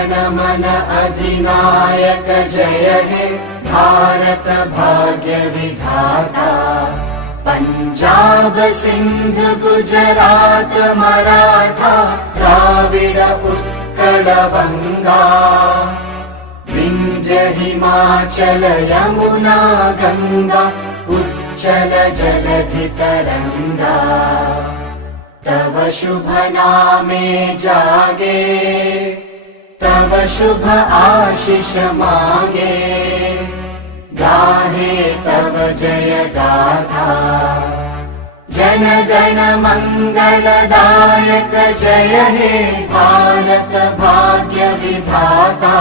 जन मन अधिनायक जय हे भारत भाग्य विधाता। पंजाब सिंध गुजरात मराठा द्राविड उत्कल बंगा। विंध्य हिमाचल यमुना गंगा उच्चल जलधि तरंगा। तव शुभ नामे जागे तव शुभ आशीष मांगे। गाहे तव जय गाथा जन गण मंगलदायक जय हे भारत भाग्य विधाता।